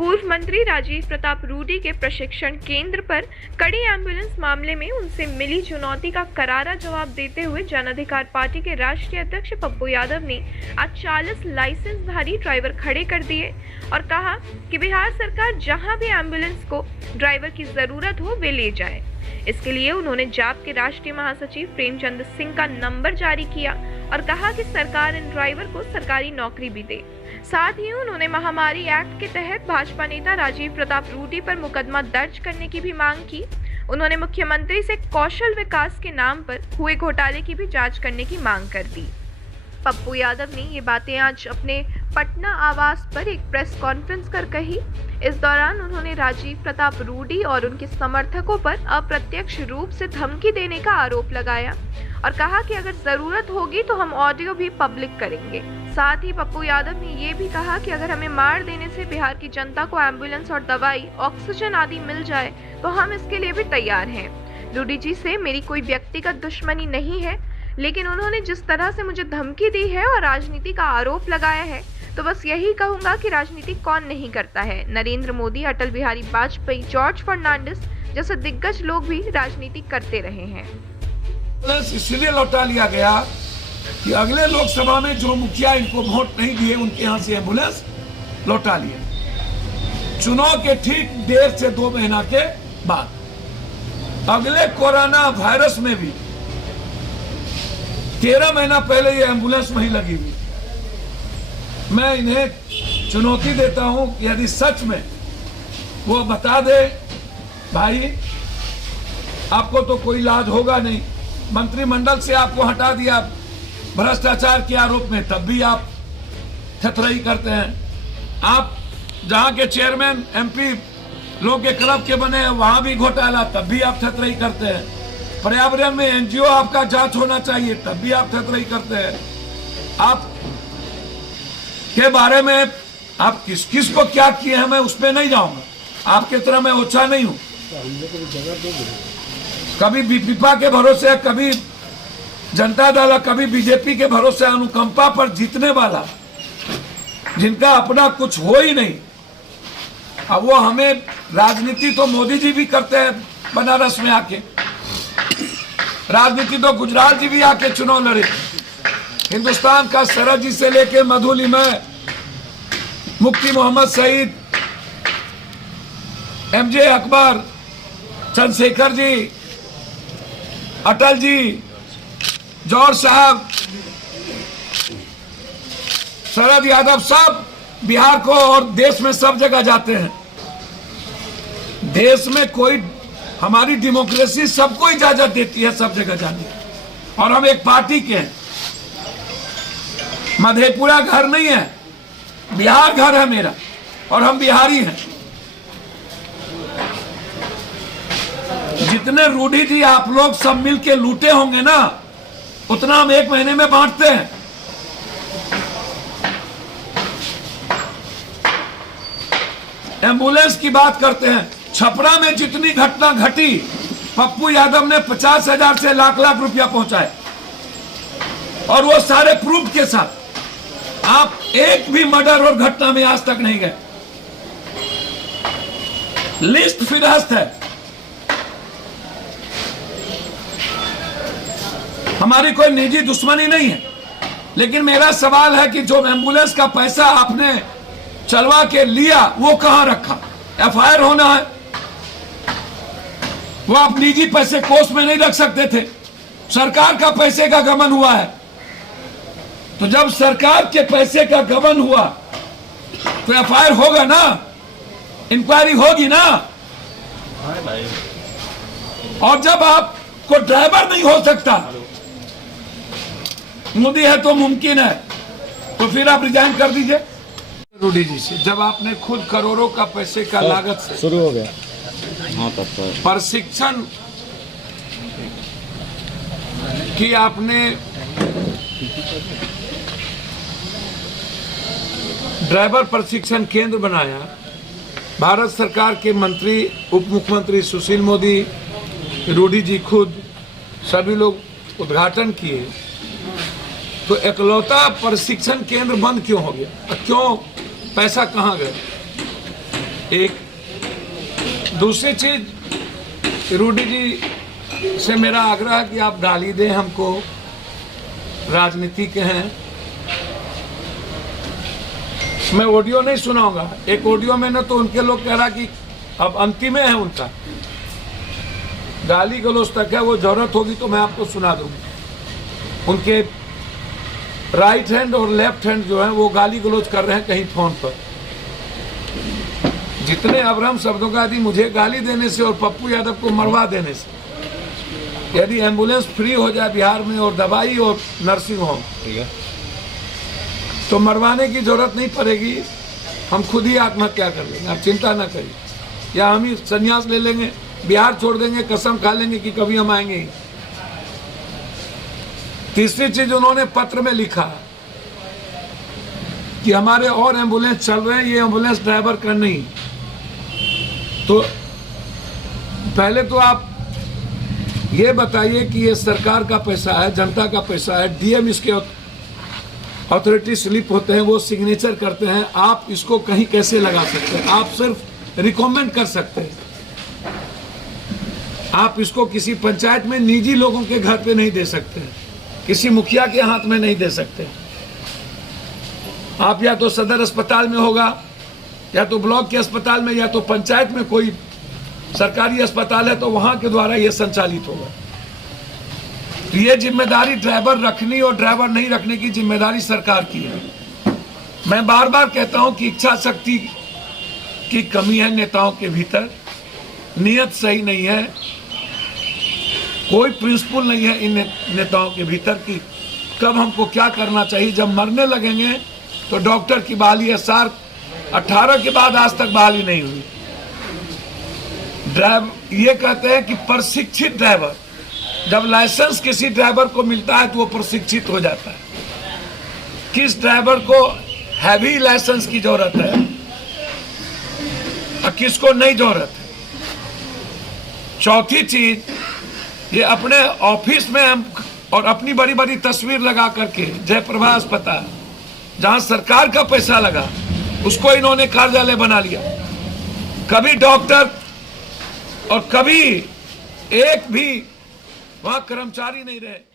पूर्व मंत्री राजीव प्रताप रूडी के प्रशिक्षण केंद्र पर कड़ी एम्बुलेंस मामले में उनसे मिली चुनौती का करारा जवाब देते हुए जन अधिकार पार्टी के राष्ट्रीय अध्यक्ष पप्पू यादव ने आज 40 लाइसेंसधारी ड्राइवर खड़े कर दिए और कहा कि बिहार सरकार जहां भी एम्बुलेंस को ड्राइवर की जरूरत हो वे ले जाए। इसके लिए उन्होंने जाप के राष्ट्रीय महासचिव प्रेमचंद सिंह का नंबर जारी किया और कहा कि सरकार इन ड्राइवर को सरकारी नौकरी भी दे। साथ ही उन्होंने महामारी एक्ट के तहत भाजपा नेता राजीव प्रताप रूडी पर मुकदमा दर्ज करने की भी मांग की। उन्होंने मुख्यमंत्री से कौशल विकास के नाम पर हुए घोटाले की भी जांच करने की मांग कर दी। पप्पू यादव ने ये बातें आज अपने पटना आवास पर एक प्रेस कॉन्फ्रेंस कर कही। इस दौरान उन्होंने राजीव प्रताप रूडी और उनके समर्थकों पर अप्रत्यक्ष रूप से धमकी देने का आरोप लगाया और कहा कि अगर जरूरत होगी तो हम ऑडियो भी पब्लिक करेंगे। साथ ही पप्पू यादव ने ये भी कहा कि अगर हमें मार देने से बिहार की जनता को एम्बुलेंस और दवाई, ऑक्सीजन आदि मिल जाए तो हम इसके लिए भी तैयार हैं। रूडी जी से मेरी कोई व्यक्तिगत दुश्मनी नहीं है, लेकिन उन्होंने जिस तरह से मुझे धमकी दी है और राजनीति का आरोप लगाया है तो बस यही कहूंगा कि राजनीति कौन नहीं करता है। नरेंद्र मोदी, अटल बिहारी वाजपेयी, जॉर्ज फर्नांडिस जैसे दिग्गज लोग भी राजनीति करते रहे हैं। इसलिए लौटा लिया गया कि अगले लोकसभा में जो मुखिया इनको वोट नहीं दिए उनके यहाँ से एम्बुलेंस लौटा लिया। चुनाव के ठीक 1.5 से 2 महीना के बाद अगले कोरोना वायरस में भी 13 महीना पहले ये एम्बुलेंस वहीं लगी हुई। मैं इन्हें चुनौती देता हूं कि यदि सच में वो बता दे, भाई आपको तो कोई इलाज होगा नहीं, मंत्रिमंडल से आपको हटा दिया भ्रष्टाचार के आरोप में, तब भी आप थथरई करते हैं। आप जहां के चेयरमैन एमपी लोग के क्लब के बने हैं वहां भी घोटाला, तब भी आप थथरई करते हैं। पर्यावरण में एनजीओ आपका जांच होना चाहिए, तब भी आप थथरई करते हैं। आप के बारे में आप किस किस को क्या किए हैं मैं उस पर नहीं जाऊंगा, आपके तरह मैं ओछा नहीं हूं। कभी बीपीपा के भरोसे, कभी जनता दल, कभी बीजेपी के भरोसे अनुकंपा पर जीतने वाला, जिनका अपना कुछ हो ही नहीं। अब वो हमें राजनीति तो मोदी जी भी करते हैं बनारस में आके, राजनीति तो गुजरात जी भी आके चुनाव लड़े। हिंदुस्तान का सरहद जी से लेके मधुलिमय, मुफ्ती मोहम्मद सईद, एमजे अकबर, चंद्रशेखर जी, अटल जी, जौहर साहब, शरद यादव, सब बिहार को और देश में सब जगह जाते हैं। देश में कोई, हमारी डेमोक्रेसी सबको इजाजत देती है सब जगह जाने, और हम एक पार्टी के हैं। मधेपुरा घर नहीं है, बिहार घर है मेरा, और हम बिहारी हैं। जितने रूडी जी आप लोग सब मिलके लूटे होंगे ना, उतना हम 1 महीने में बांटते हैं। एम्बुलेंस की बात करते हैं, छपरा में जितनी घटना घटी, पप्पू यादव ने 50,000 से लाख रुपया पहुंचाए, और वो सारे प्रूफ के साथ। आप एक भी मर्डर और घटना में आज तक नहीं गए, लिस्ट फिरहस्त है। हमारी कोई निजी दुश्मनी नहीं है, लेकिन मेरा सवाल है कि जो एम्बुलेंस का पैसा आपने चलवा के लिया वो कहां रखा? एफआईआर होना है, वो आप निजी पैसे कोष में नहीं रख सकते थे। सरकार का पैसे का गबन हुआ है, तो जब सरकार के पैसे का गबन हुआ तो एफआईआर होगा ना, इंक्वायरी होगी ना। और जब आपको ड्राइवर नहीं हो सकता, मोदी है तो मुमकिन है, तो फिर आप रिजाइन कर दीजिए। रूडी जी से जब आपने खुद करोड़ों का पैसे का लागत से शुरू हो गया, हाँ तब तो प्रशिक्षण की आपने ड्राइवर प्रशिक्षण केंद्र बनाया, भारत सरकार के मंत्री, उप मुख्यमंत्री सुशील मोदी, रूडी जी खुद, सभी लोग उद्घाटन किए, तो एकलौता प्रशिक्षण केंद्र बंद क्यों हो गया? क्यों? पैसा कहाँ गया? एक दूसरी चीज, रूडी जी से मेरा आग्रह है कि आप गाली दें हमको, राजनीति के हैं। मैं ऑडियो नहीं सुनाऊंगा, एक ऑडियो में ना तो उनके लोग कह रहा कि अब अंतिम है उनका, गाली गलौज तक है, वो जरूरत होगी तो मैं आपको सुना दूंगा। उनके राइट हैंड और लेफ्ट हैंड जो है वो गाली गलौज कर रहे हैं कहीं फोन पर। जितने अभ्रम शब्दों का, यदि मुझे गाली देने से और पप्पू यादव को मरवा देने से, यदि एम्बुलेंस फ्री हो जाए बिहार में और दवाई और नर्सिंग होम, ठीक है, तो मरवाने की जरूरत नहीं पड़ेगी, हम खुद ही आत्महत्या कर लेंगे, आप चिंता ना करिए। या हम ही संन्यास ले लेंगे, बिहार छोड़ देंगे, कसम खा लेंगे कि कभी हम आएंगे ही। तीसरी चीज उन्होंने पत्र में लिखा कि हमारे और एम्बुलेंस चल रहे हैं, ये एम्बुलेंस ड्राइवर का नहीं। तो पहले तो आप ये बताइए कि ये सरकार का पैसा है, जनता का पैसा है, डीएम इसके अथॉरिटी स्लिप होते हैं, वो सिग्नेचर करते हैं, आप इसको कहीं कैसे लगा सकते हैं? आप सिर्फ रिकमेंड कर सकते हैं, आप इसको किसी पंचायत में निजी लोगों के घर पे नहीं दे सकते, किसी मुखिया के हाथ में नहीं दे सकते। आप या तो सदर अस्पताल में होगा, या तो ब्लॉक के अस्पताल में, या तो पंचायत में कोई सरकारी अस्पताल है तो वहां के द्वारा यह संचालित होगा। तो ये जिम्मेदारी ड्राइवर रखनी और ड्राइवर नहीं रखने की जिम्मेदारी सरकार की है। मैं बार बार कहता हूं कि इच्छा शक्ति की कमी है नेताओं के भीतर, नियत सही नहीं है, कोई प्रिंसिपल नहीं है इन नेताओं के भीतर कि कब हमको क्या करना चाहिए। जब मरने लगेंगे तो डॉक्टर की बहाली है, सार 18 के बाद आज तक बहाली नहीं हुई। ड्राइवर ये कहते हैं कि प्रशिक्षित ड्राइवर, जब लाइसेंस किसी ड्राइवर को मिलता है तो वो प्रशिक्षित हो जाता है। किस ड्राइवर को हैवी लाइसेंस की जरूरत है और किसको नहीं जरूरत है। चौथी चीज, ये अपने ऑफिस में हम और अपनी बड़ी बड़ी तस्वीर लगा करके जयप्रभा अस्पताल, जहां सरकार का पैसा लगा, उसको इन्होंने कार्यालय बना लिया। कभी डॉक्टर और कभी एक भी वहां कर्मचारी नहीं रहे।